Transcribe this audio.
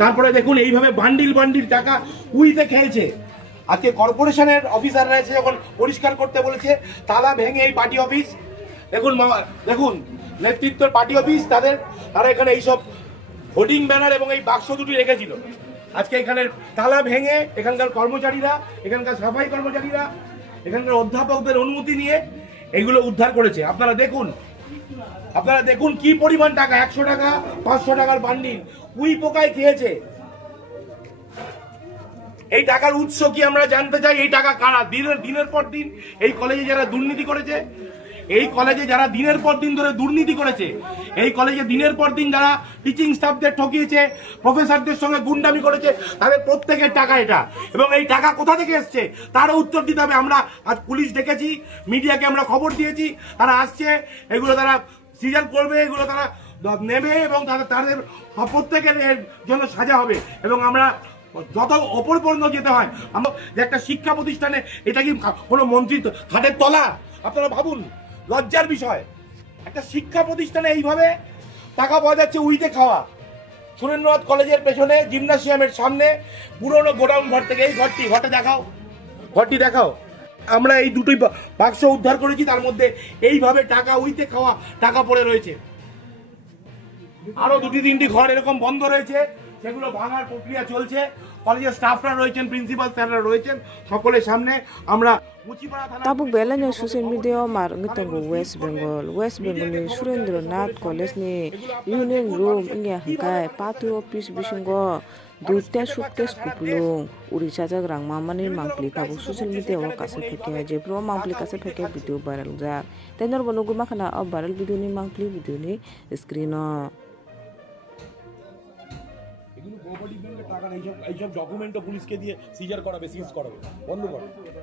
তারপরে দেখুন এইভাবে বান্ডিল বান্ডিল টাকা উইতে খেলছে। আজকে কর্পোরেশনের অফিসাররা এসে যখন পরিষ্কার করতে বলেছে, তালা ভেঙে এই পার্টি অফিস, দেখুন দেখুন নেতৃত্বের পার্টি অফিস, তারা এখানে এইসব ভোটিং ব্যানার এবং এই বাক্স দুটি রেখেছিল। আজকে এখানে তালা ভেঙে এখানকার কর্মচারীরা, এখানকার সাফাই কর্মচারীরা, এখানকার অধ্যাপকদের অনুমতি নিয়ে এইগুলো উদ্ধার করেছে। আপনারা দেখুন কি পরিমাণ টাকা, 100 টাকা 500 টাকার বান্ডিল উই পোকায় খেয়েছে। এই টাকার উৎস কি আমরা জানতে চাই। এই টাকা কারা? দিনের পর দিন এই কলেজে যারা দুর্নীতি করেছে, এই কলেজে যারা দিনের পর দিন ধরে দুর্নীতি করেছে, এই কলেজে দিনের পর দিন যারা টিচিং স্টাফদের ঠকিয়েছে, প্রফেসরদের সঙ্গে গুন্ডামি করেছে, তাদের প্রত্যেকের টাকা এটা। এবং এই টাকা কোথা থেকে এসছে তারও উত্তর দিতে হবে। আমরা আজ পুলিশ ডেকেছি, মিডিয়াকে আমরা খবর দিয়েছি, তারা আসছে, এগুলো তারা সিজার করবে, এগুলো তারা নেবে এবং তাদের প্রত্যেকের জন্য সাজা হবে। এবং আমরা যত ওপর পর্যন্ত যেতে হয়, আমরা যে একটা শিক্ষা প্রতিষ্ঠানে, এটা কি কোনো মন্ত্রী খাটের তলা? আপনারা ভাবুন, লজ্জার বিষয়। একটা শিক্ষা প্রতিষ্ঠানে এইভাবে টাকা পাওয়া যাচ্ছে উইতে খাওয়া। সুরেন্দ্রনাথ কলেজের পেছনে জিমনাসিয়ামের সামনে পুরনো গোডাউন ঘর থেকে এই ঘরটি দেখাও। আমরা এই দুটোই বাক্স উদ্ধার করেছি, তার মধ্যে এইভাবে টাকা উইতে খাওয়া টাকা পড়ে রয়েছে। আরো 2-3টি ঘর এরকম বন্ধ রয়েছে, সেগুলো ভাঙার প্রক্রিয়া চলছে। কলেজের স্টাফরা রয়েছেন, প্রিন্সিপাল স্যাররা রয়েছেন, সকলের সামনে আমরা Tabuk belanya social media mar ngitango West Bengal ni Surendranath College ni Union Room ingya hangkai patu office bisingo duita suitcase kupulung Urisa jagrang mamani mangpli tabuk social media o kase pheke je pro mangpli kase pheke video viral jak tenor bonugu makhana o viral video ni mangpli video ni screen o এগুলো property ব্যাংকের টাকা, এইসব ডকুমেন্টও পুলিশকে দিয়ে caesar করাবে, সিজ করাবে, বন্ধ করো।